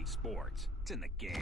EA Sports. It's in the game.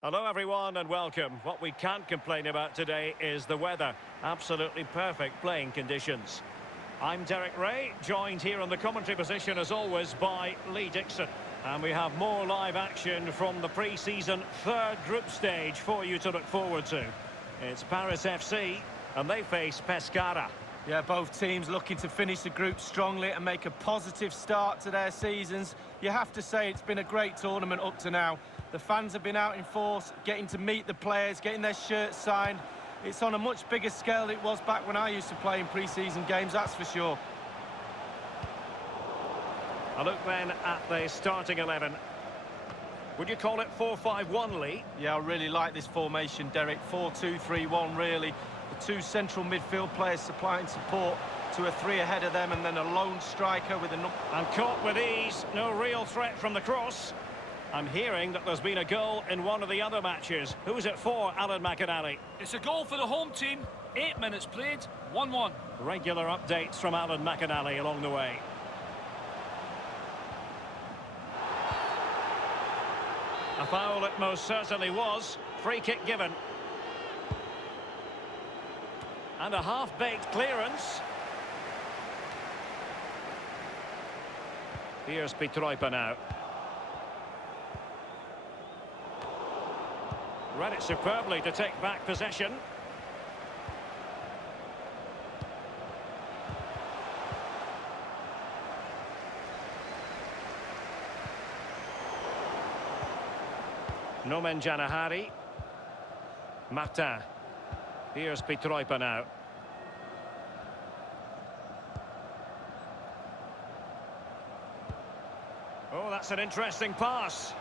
Hello everyone and welcome. What we can't complain about today is the weather. Absolutely perfect playing conditions. I'm Derek Ray, joined here on the commentary position as always by Lee Dixon. And we have more live action from the pre-season third group stage for you to look forward to. It's Paris FC and they face Pescara. Yeah, both teams looking to finish the group strongly and make a positive start to their seasons. You have to say it's been a great tournament up to now. The fans have been out in force, getting to meet the players, getting their shirts signed. It's on a much bigger scale than it was back when I used to play in pre-season games, that's for sure. A look then at the starting 11. Would you call it 4-5-1, Lee? Yeah, I really like this formation, Derek. 4-2-3-1, really. The two central midfield players supplying support to a three ahead of them, and then a lone striker with a... And caught with ease, no real threat from the cross. I'm hearing that there's been a goal in one of the other matches. Who's it for, Alan McInally? It's a goal for the home team. 8 minutes played, 1-1. Regular updates from Alan McInally along the way. A foul it most certainly was. Free kick given. And a half-baked clearance. Here's Pietroipa now. Read it superbly to take back possession. Nomen Janahari. Martin. Here's Pietroipa now. Oh, that's an interesting pass.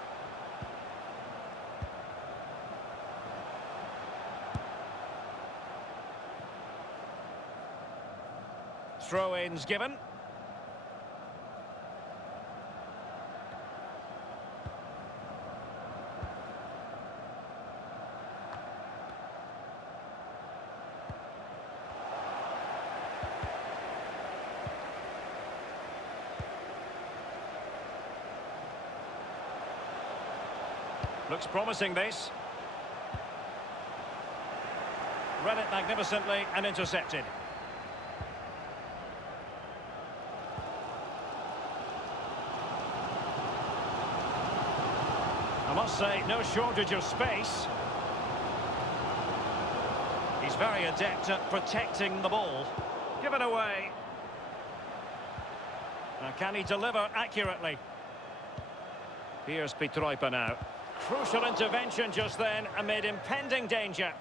Throw-ins given. Looks promising, this. Read it magnificently and intercepted. I must say, no shortage of space. He's very adept at protecting the ball. Given away. Now, can he deliver accurately? Here's Pietroipa now. Crucial intervention just then amid impending danger.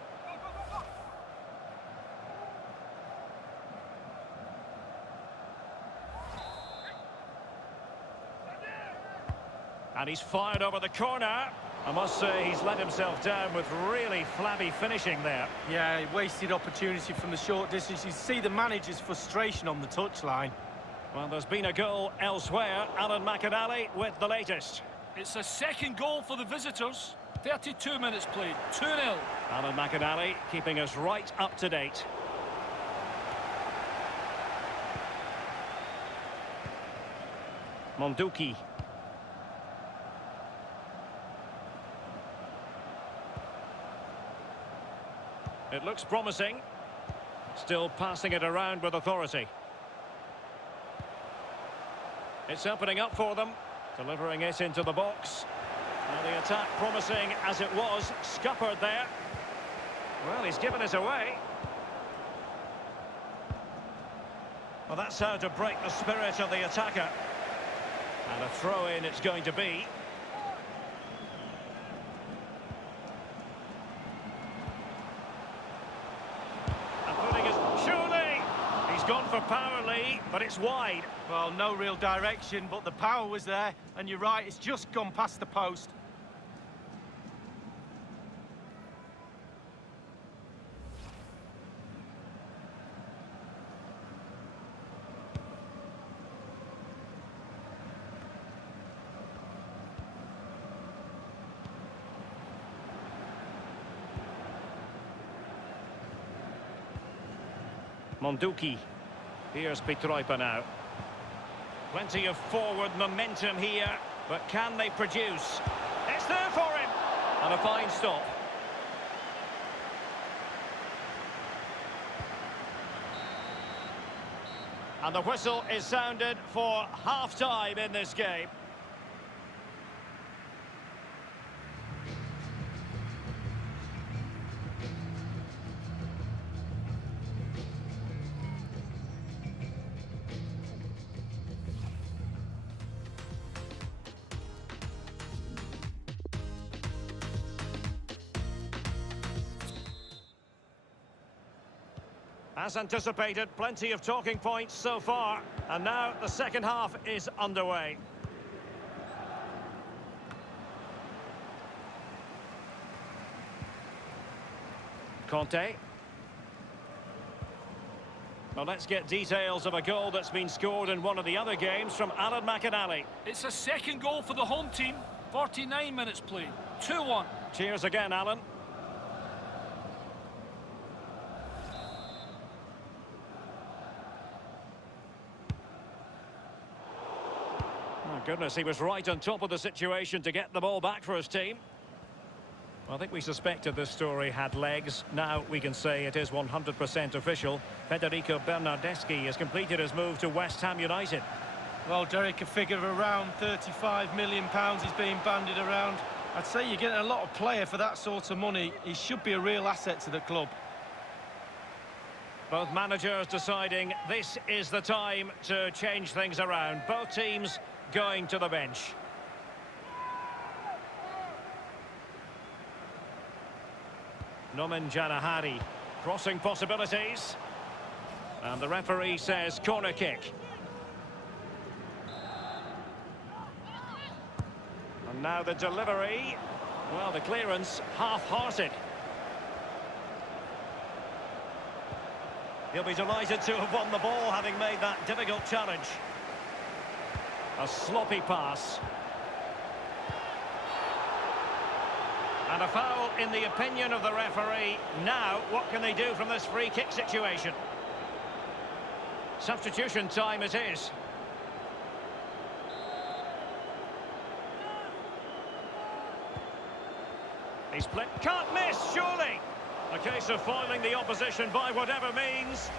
And he's fired over the corner. I must say he's let himself down with really flabby finishing there. Yeah, wasted opportunity from the short distance. You see the manager's frustration on the touchline. Well, there's been a goal elsewhere. Alan McInally with the latest. It's a second goal for the visitors. 32 minutes played, 2-0. Alan McInally keeping us right up to date. Monduki. It looks promising. Still passing it around with authority. It's opening up for them. Delivering it into the box. Well, the attack promising as it was. Scuppered there. Well, he's given it away. Well, that's how to break the spirit of the attacker. And a throw-in it's going to be. Gone for power, Lee, but it's wide. Well, no real direction, but the power was there. And you're right, it's just gone past the post. Monduki. Here's Pietroipa now. Plenty of forward momentum here, but can they produce? It's there for him! And a fine stop. And the whistle is sounded for half-time in this game. As anticipated, plenty of talking points so far. And now the second half is underway. Conte. Well, let's get details of a goal that's been scored in one of the other games from Alan McInally. It's a second goal for the home team. 49 minutes played, 2-1. Cheers again, Alan. Oh, goodness, he was right on top of the situation to get the ball back for his team. Well, I think we suspected this story had legs. Now we can say it is 100% official. Federico Bernardeschi has completed his move to West Ham United. Well, Derek, a figure of around £35 million is being bandied around. I'd say you're getting a lot of player for that sort of money. He should be a real asset to the club. Both managers deciding this is the time to change things around. Both teams going to the bench. Noman Janahari, crossing possibilities. And the referee says corner kick. And now the delivery. Well, the clearance half-hearted. He'll be delighted to have won the ball, having made that difficult challenge. A sloppy pass. And a foul in the opinion of the referee. Now, what can they do from this free kick situation? Substitution time it is. He's played. Can't miss, surely! A case of foiling the opposition by whatever means.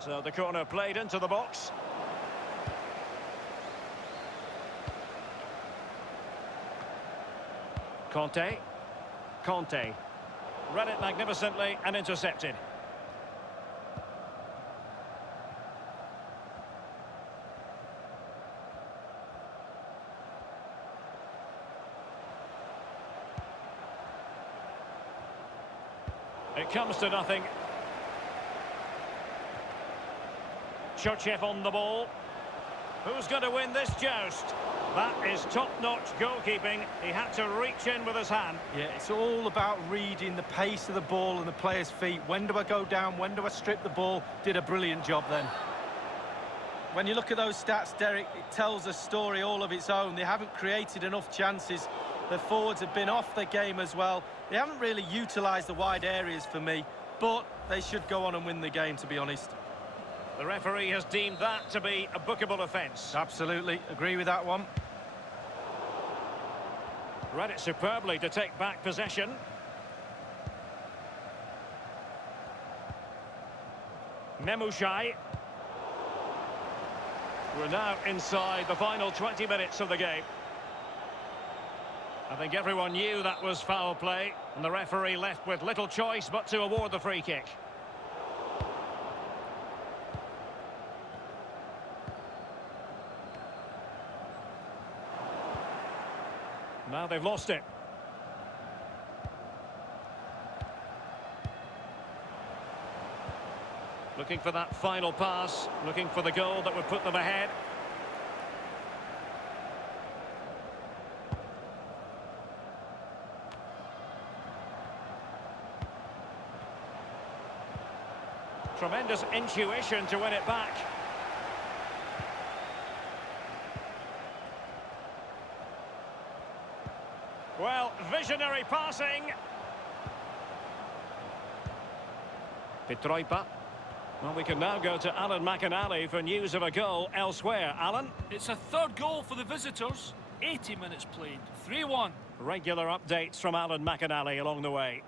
So the corner played into the box. Conte. Read it magnificently and intercepted. It comes to nothing. Churchev on the ball. Who's going to win this joust? That is top-notch goalkeeping. He had to reach in with his hand. Yeah, it's all about reading the pace of the ball and the player's feet. When do I go down? When do I strip the ball? Did a brilliant job then. When you look at those stats, Derek, it tells a story all of its own. They haven't created enough chances. Their forwards have been off their game as well. They haven't really utilised the wide areas for me, but they should go on and win the game, to be honest. The referee has deemed that to be a bookable offence. Absolutely, agree with that one. Read it superbly to take back possession. Memushai. We're now inside the final 20 minutes of the game. I think everyone knew that was foul play, and the referee left with little choice but to award the free kick. Now they've lost it. Looking for that final pass, looking for the goal that would put them ahead. Tremendous intuition to win it back. Well, visionary passing. L.QUPHA. Well, we can now go to Alan McInally for news of a goal elsewhere. Alan? It's a third goal for the visitors. 80 minutes played. 3-1. Regular updates from Alan McInally along the way.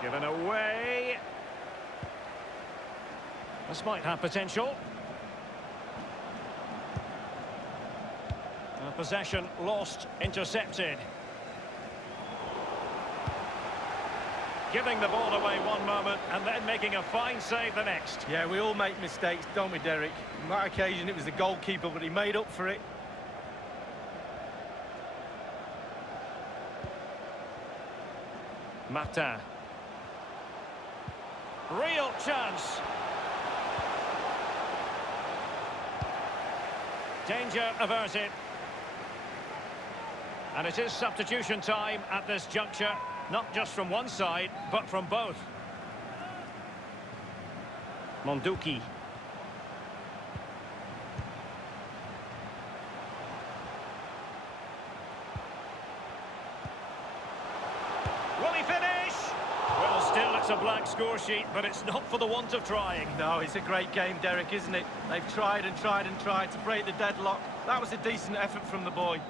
Given away. This might have potential. Possession lost, intercepted. Giving the ball away one moment and then making a fine save the next. Yeah, we all make mistakes, don't we, Derek? On that occasion, it was the goalkeeper, but he made up for it. Martin. Real chance. Danger averted. And it is substitution time at this juncture, not just from one side, but from both. Monduki. Will he finish? Well, still it's a blank score sheet, but it's not for the want of trying. No, it's a great game, Derek, isn't it? They've tried and tried and tried to break the deadlock. That was a decent effort from the boy.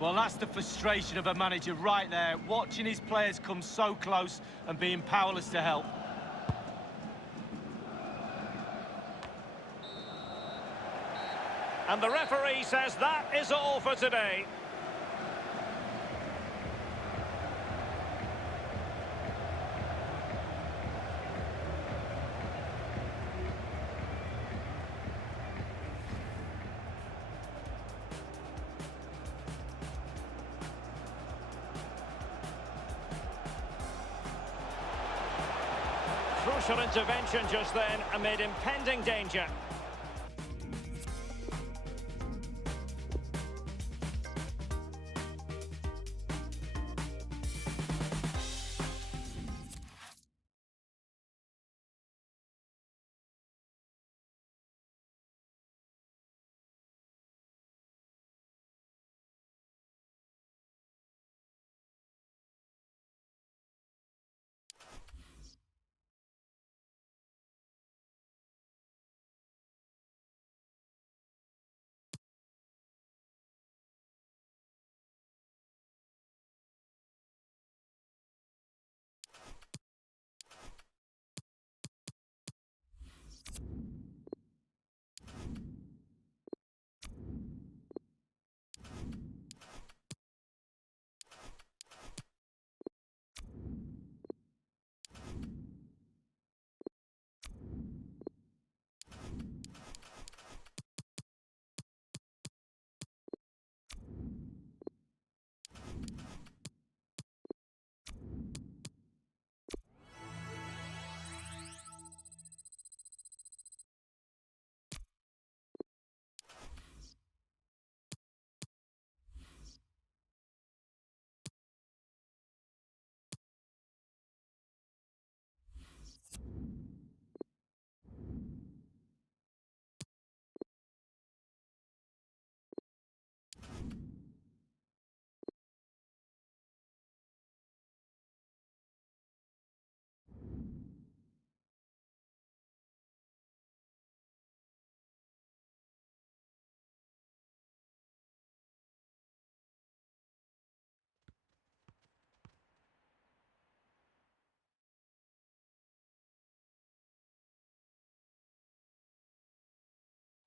Well, that's the frustration of a manager right there, watching his players come so close and being powerless to help. And the referee says that is all for today. Crucial intervention just then amid impending danger.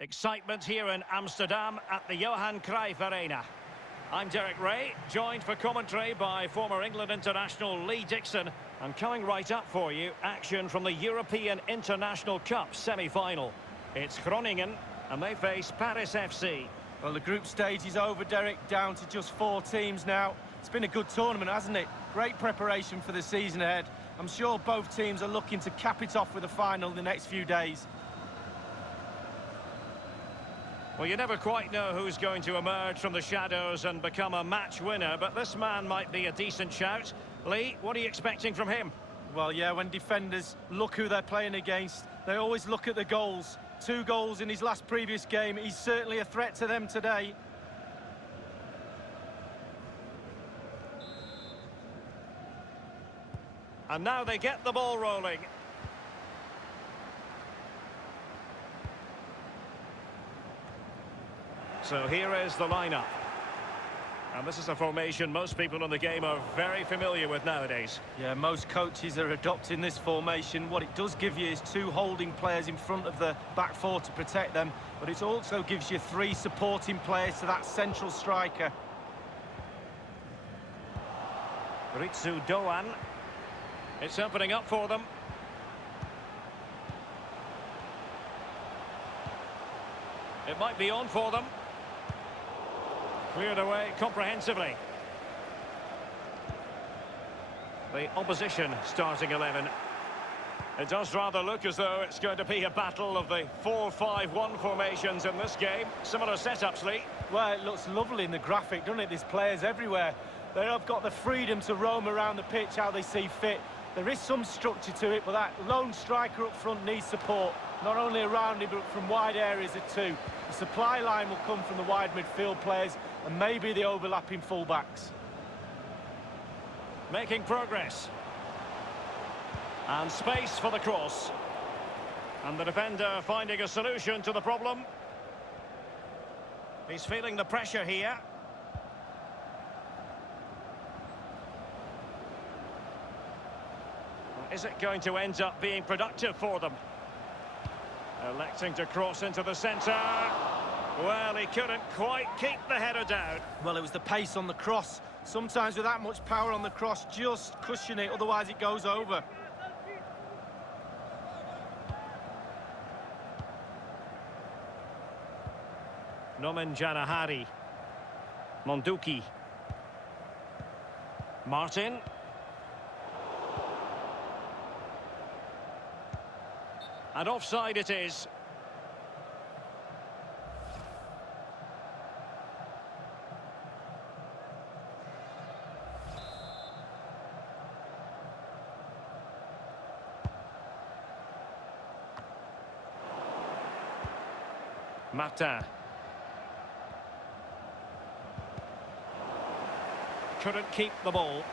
Excitement here in Amsterdam at the Johan Cruyff Arena. I'm Derek Ray, joined for commentary by former England international Lee Dixon. And coming right up for you, action from the European International Cup semi-final. It's Groningen, and they face Paris FC. Well, the group stage is over, Derek, down to just 4 teams now. It's been a good tournament, hasn't it? Great preparation for the season ahead. I'm sure both teams are looking to cap it off with a final in the next few days. Well, you never quite know who's going to emerge from the shadows and become a match winner, but this man might be a decent shout. Lee, what are you expecting from him? Well, yeah, when defenders look who they're playing against, they always look at the goals. 2 goals in his last previous game. He's certainly a threat to them today. And now they get the ball rolling. So here is the lineup. And this is a formation most people in the game are very familiar with nowadays. Yeah, most coaches are adopting this formation. What it does give you is 2 holding players in front of the back 4 to protect them, but it also gives you 3 supporting players to that central striker. Ritsu Doan. It's opening up for them. It might be on for them. Cleared away comprehensively. The opposition starting 11. It does rather look as though it's going to be a battle of the 4-5-1 formations in this game. Similar setups, Lee. Well, it looks lovely in the graphic, doesn't it? There's players everywhere. They have got the freedom to roam around the pitch how they see fit. There is some structure to it, but that lone striker up front needs support, not only around him, but from wide areas of 2. The supply line will come from the wide midfield players and maybe the overlapping fullbacks. Making progress. And space for the cross. And the defender finding a solution to the problem. He's feeling the pressure here. Is it going to end up being productive for them? Electing to cross into the centre. Well, he couldn't quite keep the header down. Well, it was the pace on the cross. Sometimes with that much power on the cross, just cushion it, otherwise it goes over. Nomen Janahari. Monduki. Martin. And offside it is. Martin. Couldn't keep the ball.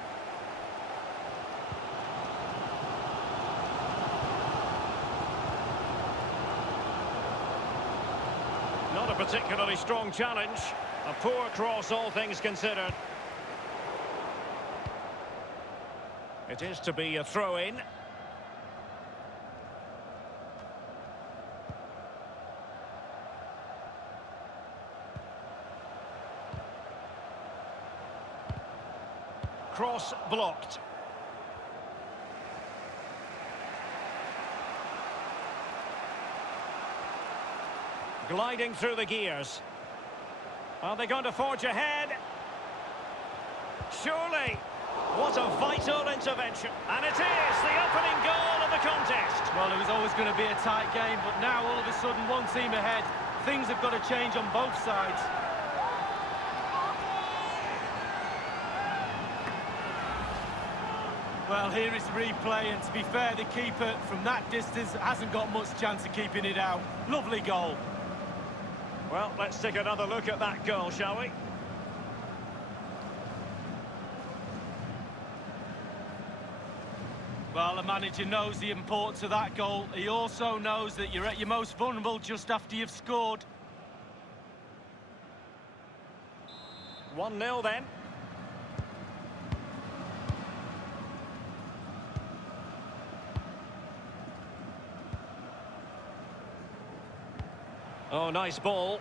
Not a particularly strong challenge. A poor cross, all things considered. It is to be a throw-in. Cross blocked. Gliding through the gears. Are they going to forge ahead? Surely. What a vital intervention. And it is the opening goal of the contest. Well, it was always going to be a tight game, but now all of a sudden one team ahead. Things have got to change on both sides. Well, here is the replay, and to be fair, the keeper from that distance hasn't got much chance of keeping it out. Lovely goal. Well, let's take another look at that goal, shall we? Well, the manager knows the importance of that goal. He also knows that you're at your most vulnerable just after you've scored. 1-0 then. Oh, nice ball.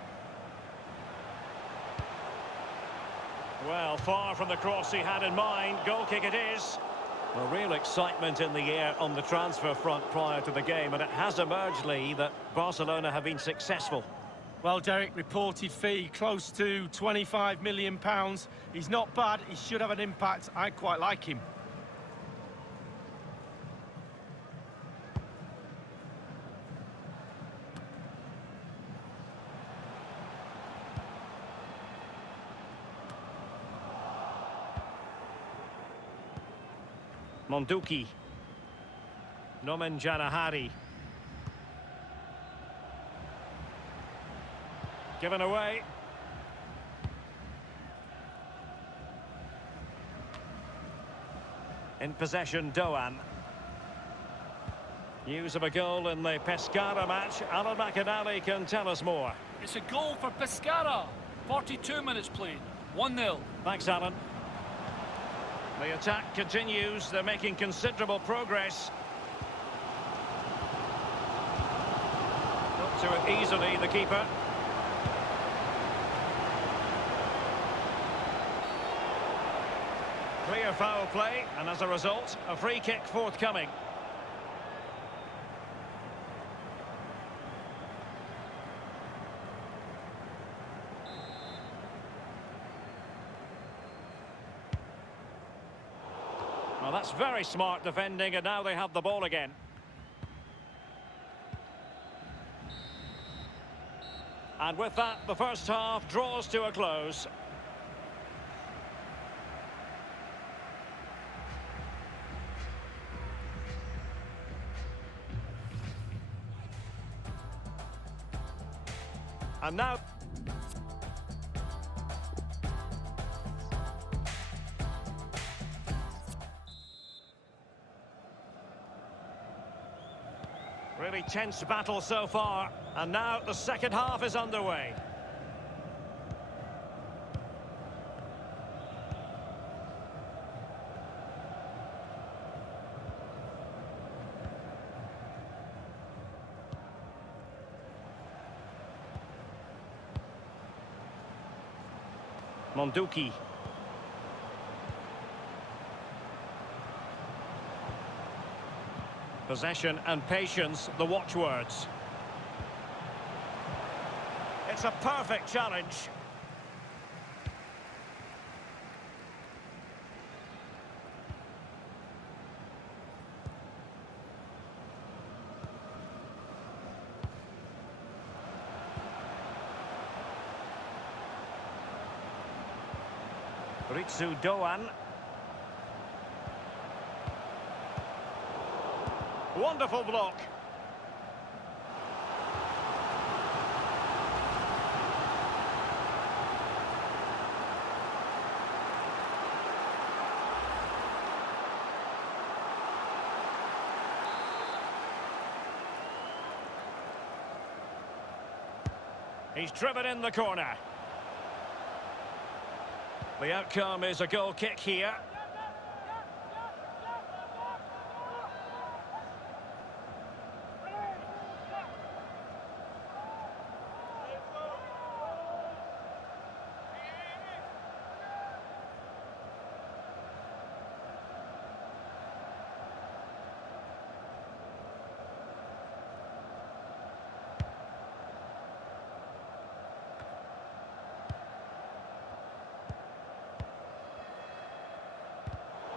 Well, far from the cross he had in mind. Goal kick it is. Well, real excitement in the air on the transfer front prior to the game, and it has emerged, Lee, that Barcelona have been successful. Well, Derek, reported fee close to £25 million. He's not bad. He should have an impact. I quite like him. Monduki. Nomen Janahari. Given away. In possession, Doan. News of a goal in the Pescara match. Alan McInally can tell us more. It's a goal for Pescara. 42 minutes played. 1-0. Thanks, Alan. The attack continues. They're making considerable progress. Up to it easily, the keeper. Clear foul play, and as a result, a free kick forthcoming. Well, that's very smart defending, and now they have the ball again. And with that, the first half draws to a close. And now... Really tense battle so far, and now the second half is underway. Monduki. Possession and patience, the watchwords. It's a perfect challenge. Ritsu Doan. Wonderful block. He's driven in the corner. The outcome is a goal kick here.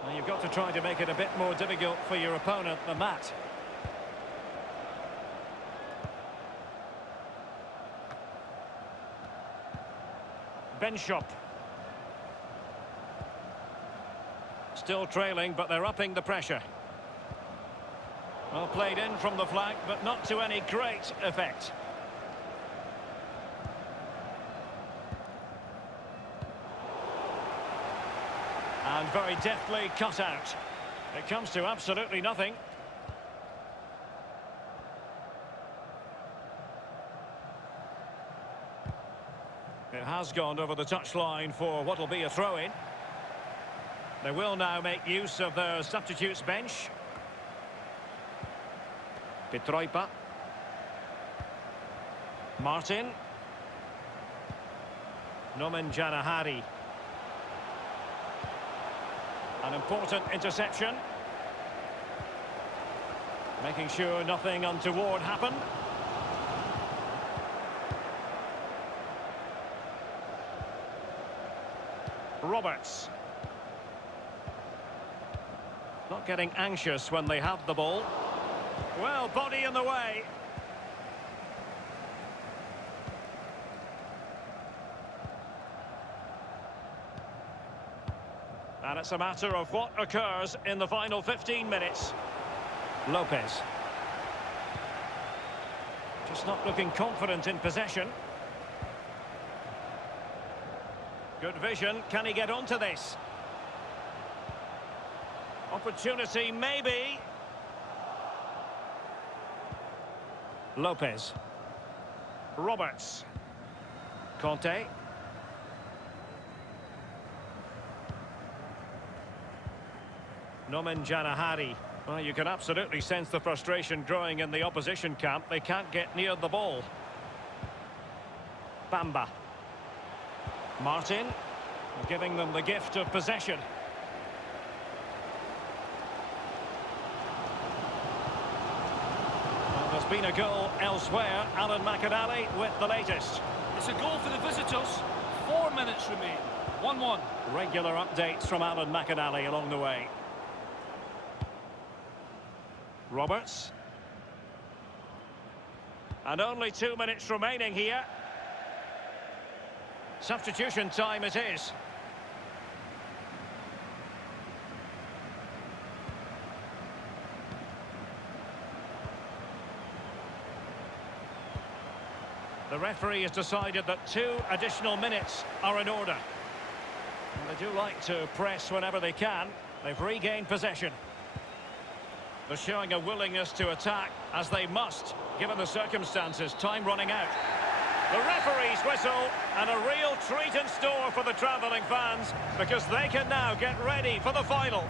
Well, you've got to try to make it a bit more difficult for your opponent than that. Benchop. Still trailing, but they're upping the pressure. Well played in from the flank, but not to any great effect. And very deftly cut out. It comes to absolutely nothing. It has gone over the touchline for what will be a throw-in. They will now make use of their substitutes bench. Petroipa. Martin. Nomen Janahari. An important interception. Making sure nothing untoward happened. Roberts. Not getting anxious when they have the ball. Well, body in the way. And it's a matter of what occurs in the final 15 minutes. Lopez. Just not looking confident in possession. Good vision. Can he get onto this? Opportunity, maybe. Lopez. Roberts. Conte. Nomen Janahari. Well, you can absolutely sense the frustration growing in the opposition camp. They can't get near the ball. Bamba. Martin, giving them the gift of possession. Well, there's been a goal elsewhere. Alan McAnally with the latest. It's a goal for the visitors. 4 minutes remain. 1-1. Regular updates from Alan McAnally along the way. Roberts. And only 2 minutes remaining here. Substitution time it is. The referee has decided that 2 additional minutes are in order. And they do like to press whenever they can. They've regained possession. They're showing a willingness to attack, as they must, given the circumstances. Time running out. The referee's whistle, and a real treat in store for the travelling fans, because they can now get ready for the final.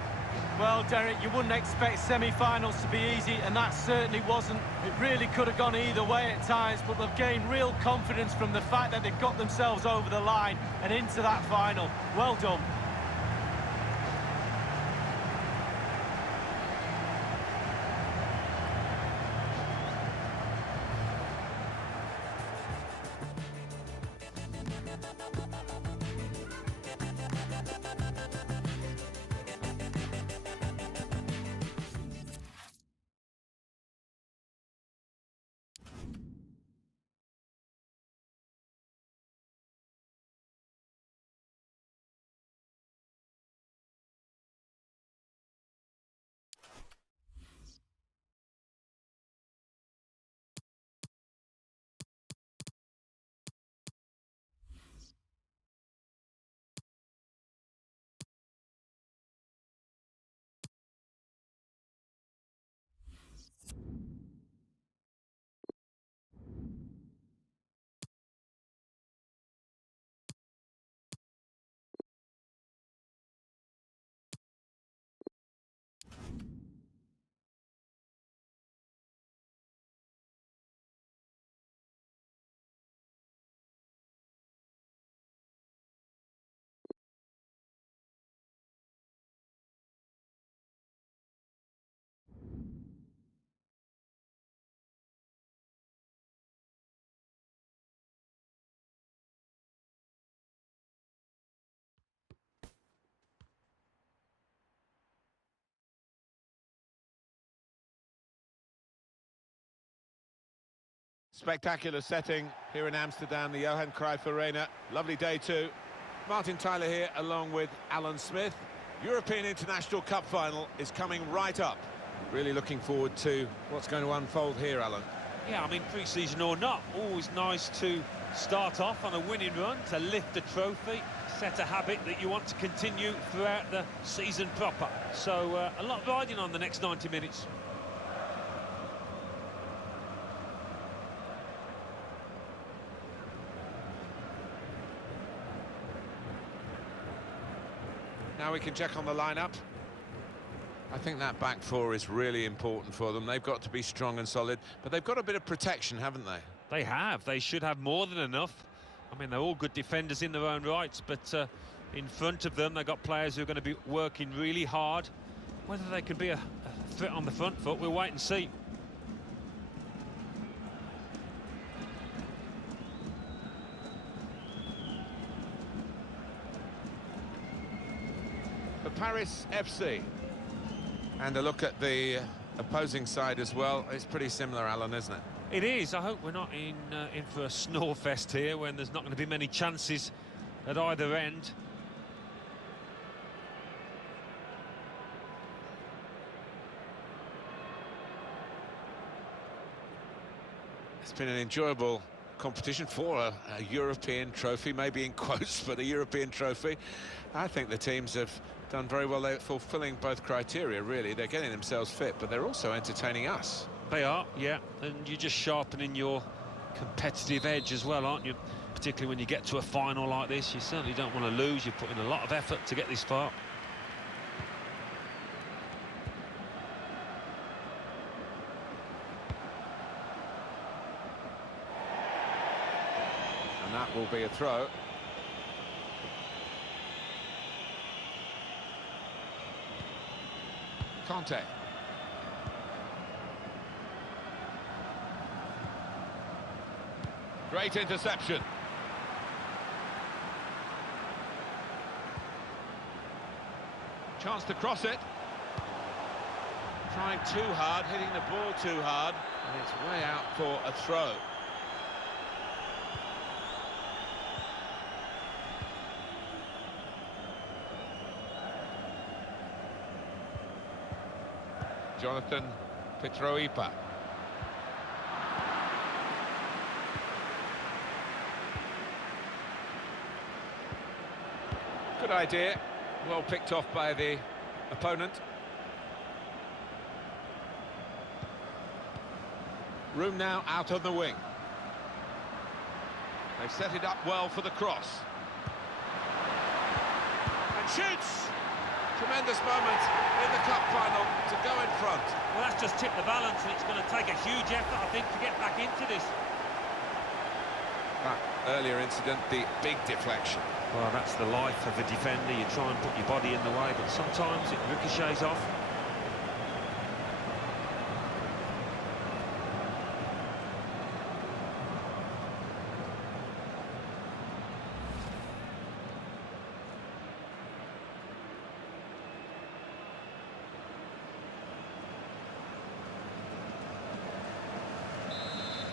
Well, Derek, you wouldn't expect semi-finals to be easy, and that certainly wasn't. It really could have gone either way at times, but they've gained real confidence from the fact that they've got themselves over the line and into that final. Well done. Spectacular setting here in Amsterdam, the L.QUPHA Arena. Lovely day too. Martin Tyler here along with Alan Smith. European International Cup final is coming right up. Really looking forward to what's going to unfold here, Alan. Yeah, I mean, pre-season or not, always nice to start off on a winning run, to lift the trophy, set a habit that you want to continue throughout the season proper. So a lot riding on the next 90 minutes. Now we can check on the lineup. I think that back four is really important for them. They've got to be strong and solid, but they've got a bit of protection, haven't they? They have. They should have more than enough. I mean, they're all good defenders in their own rights, but in front of them, they've got players who are going to be working really hard. Whether they could be a threat on the front foot, we'll wait and see. For Paris FC. And a look at the opposing side as well. It's pretty similar, Alan, isn't it? It is. I hope we're not in for a snore fest here when there's not going to be many chances at either end. It's been an enjoyable competition for a European trophy, maybe in quotes, but a European trophy. I think the teams have done very well. They're fulfilling both criteria, really. They're getting themselves fit, but they're also entertaining us. They are, yeah, and you're just sharpening your competitive edge as well, aren't you? Particularly when you get to a final like this, you certainly don't want to lose. You're putting a lot of effort to get this far. And that will be a throw. Conte. Great interception. Chance to cross it. Trying too hard, hitting the ball too hard, and it's way out for a throw. Jonathan L.QUPHA. Good idea, well picked off by the opponent. Room now out on the wing. They've set it up well for the cross. And shoots! Tremendous moment in the cup final to go in front. Well, that's just tipped the balance, and it's going to take a huge effort, I think, to get back into this. That earlier incident, the big deflection. Well, that's the life of a defender. You try and put your body in the way, but sometimes it ricochets off.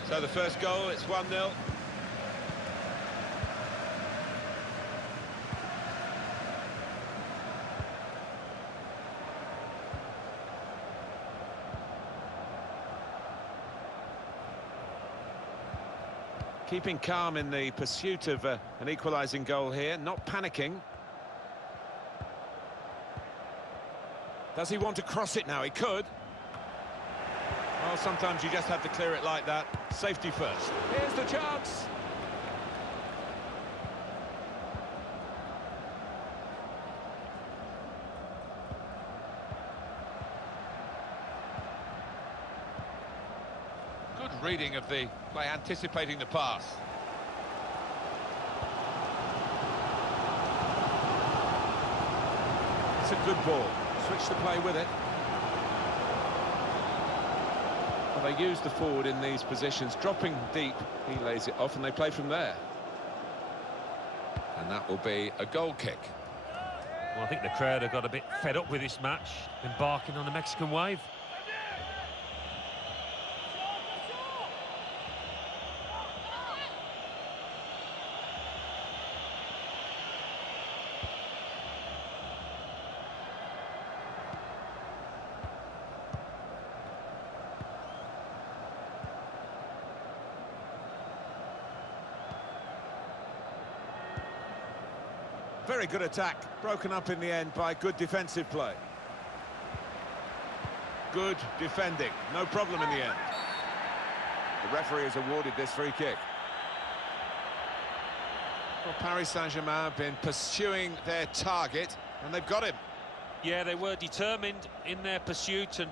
So the first goal, it's 1-0. Keeping calm in the pursuit of an equalising goal here, not panicking. Does he want to cross it now? He could. Well, sometimes you just have to clear it like that. Safety first. Here's the chance. Good reading of the play, anticipating the pass. It's a good ball. Switch the play with it. Well, they use the forward in these positions, dropping deep. He lays it off and they play from there. And that will be a goal kick. Well, I think the crowd have got a bit fed up with this match, embarking on the Mexican wave. Very good attack, broken up in the end by good defensive play. Good defending, no problem in the end. The referee has awarded this free kick. Well, Paris Saint-Germain have been pursuing their target, and they've got him. Yeah, they were determined in their pursuit and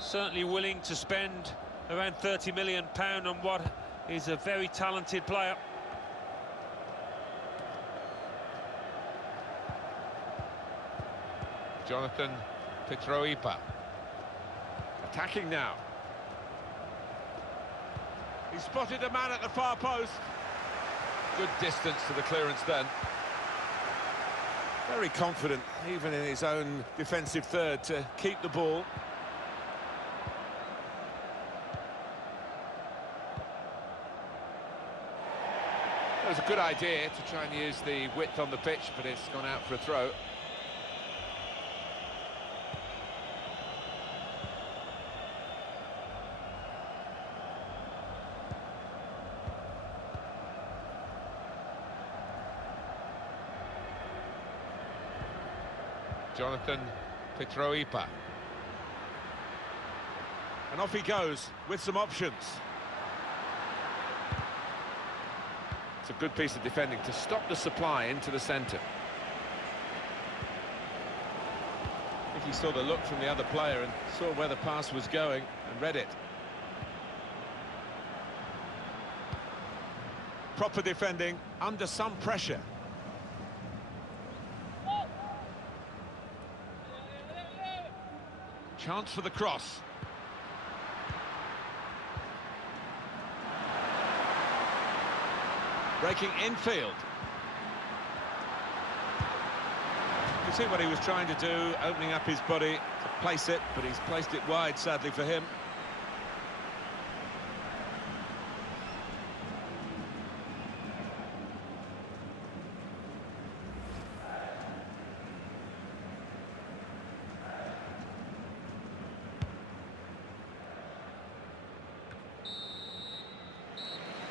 certainly willing to spend around £30 million on what He's a very talented player. Jonathan Petroipa. Attacking now. He spotted a man at the far post. Good distance to the clearance then. Very confident, even in his own defensive third, to keep the ball. It was a good idea to try and use the width on the pitch, but it's gone out for a throw. Jonathan Petroipa. And off he goes with some options. It's a good piece of defending to stop the supply into the centre. I think he saw the look from the other player and saw where the pass was going and read it. Proper defending under some pressure. Chance for the cross. Breaking infield. You can see what he was trying to do, opening up his body to place it, but he's placed it wide, sadly for him.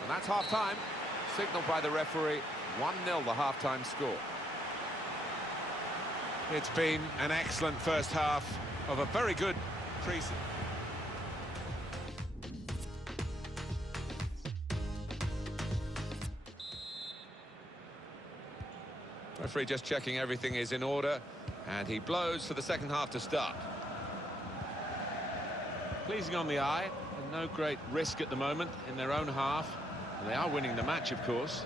And that's half-time, signalled by the referee, 1-0 the half-time score. It's been an excellent first half of a very good pre-season. Referee just checking everything is in order, and he blows for the second half to start. Pleasing on the eye, and no great risk at the moment in their own half. They are winning the match, of course.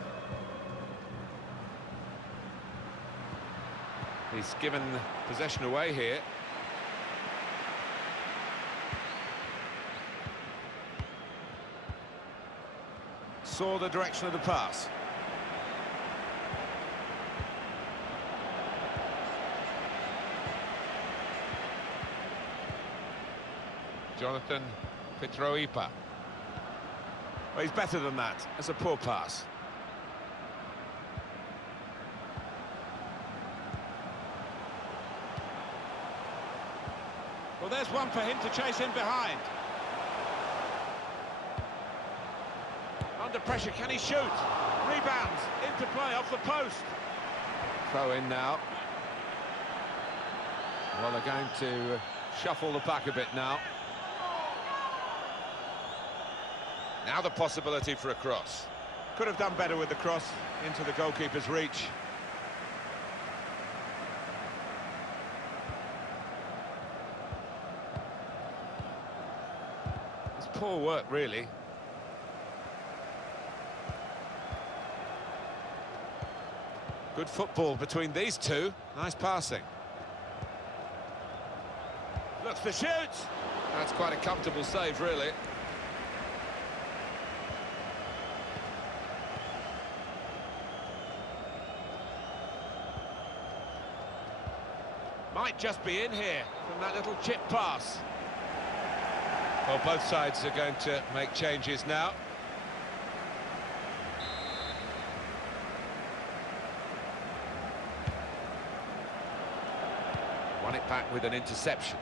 He's given possession away here. Saw the direction of the pass. Jonathan Petroipa. Well, he's better than that. It's a poor pass. Well, there's one for him to chase in behind. Under pressure, can he shoot? Rebounds into play off the post. Throw in now. Well, they're going to shuffle the pack a bit now. Now the possibility for a cross. Could have done better with the cross into the goalkeeper's reach. It's poor work, really. Good football between these two. Nice passing. Looks to shoot. That's quite a comfortable save, really. Might just be in here from that little chip pass. Well, both sides are going to make changes now. Won it back with an interception.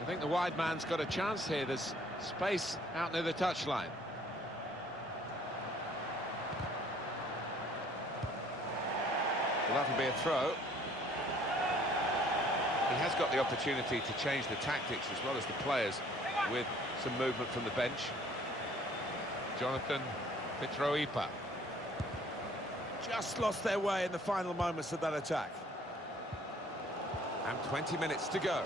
I think the wide man's got a chance here. There's space out near the touchline. Well, that'll be a throw. He has got the opportunity to change the tactics as well as the players with some movement from the bench. Jonathan Petroipa. Just lost their way in the final moments of that attack. And 20 minutes to go.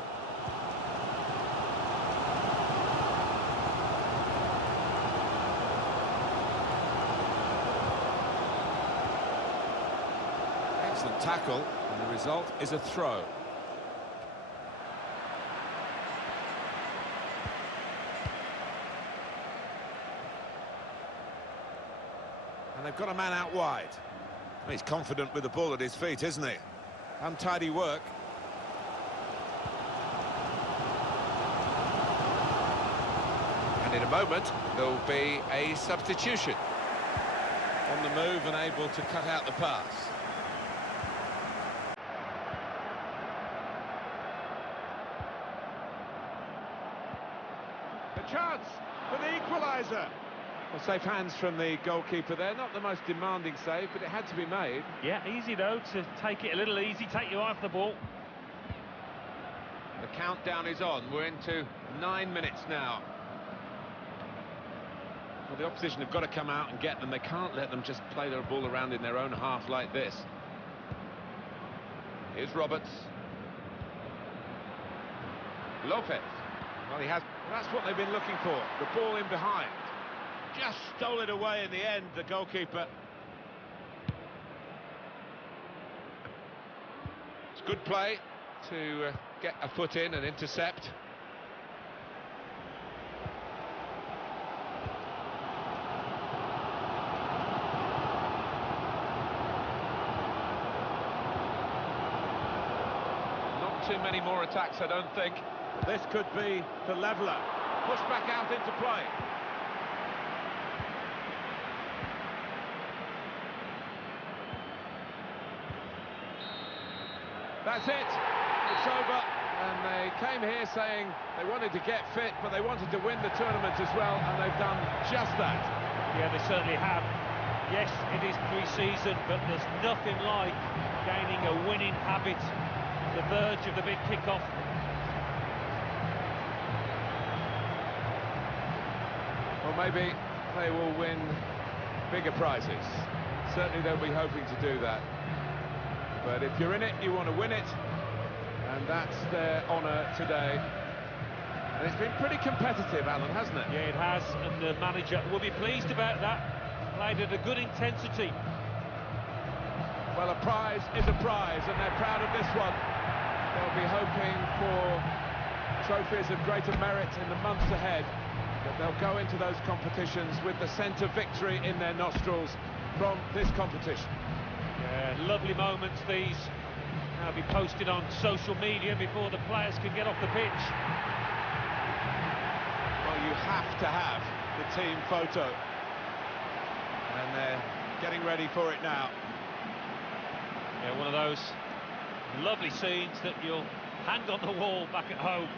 Excellent tackle, and the result is a throw. And they've got a man out wide. He's confident with the ball at his feet, isn't he? Untidy work. And in a moment, there'll be a substitution. On the move and able to cut out the pass. A chance for the equaliser. Well, safe hands from the goalkeeper there. Not the most demanding save, but it had to be made. Yeah, easy though, to take it a little easy, take your eye off the ball. The countdown is on. We're into 9 minutes now. Well, the opposition have got to come out and get them. They can't let them just play their ball around in their own half like this. Here's Roberts. Lopez. Well, he has. That's what they've been looking for. The ball in behind. Just stole it away in the end, the goalkeeper. It's good play to get a foot in and intercept. Not too many more attacks, I don't think. This could be the leveller. Push back out into play. That's it. It's over. And they came here saying they wanted to get fit, but they wanted to win the tournament as well, and they've done just that. Yeah, they certainly have. Yes, it is pre-season, but there's nothing like gaining a winning habit on the verge of the big kick-off. Well, maybe they will win bigger prizes. Certainly they'll be hoping to do that. But if you're in it, you want to win it. And that's their honour today. And it's been pretty competitive, Alan, hasn't it? Yeah, it has, and the manager will be pleased about that. Played at a good intensity. Well, a prize is a prize, and they're proud of this one. They'll be hoping for trophies of greater merit in the months ahead. That they'll go into those competitions with the scent of victory in their nostrils from this competition. Yeah, lovely moments these. Now be posted on social media before the players can get off the pitch. Well, you have to have the team photo. And they're getting ready for it now. Yeah, one of those lovely scenes that you'll hang on the wall back at home.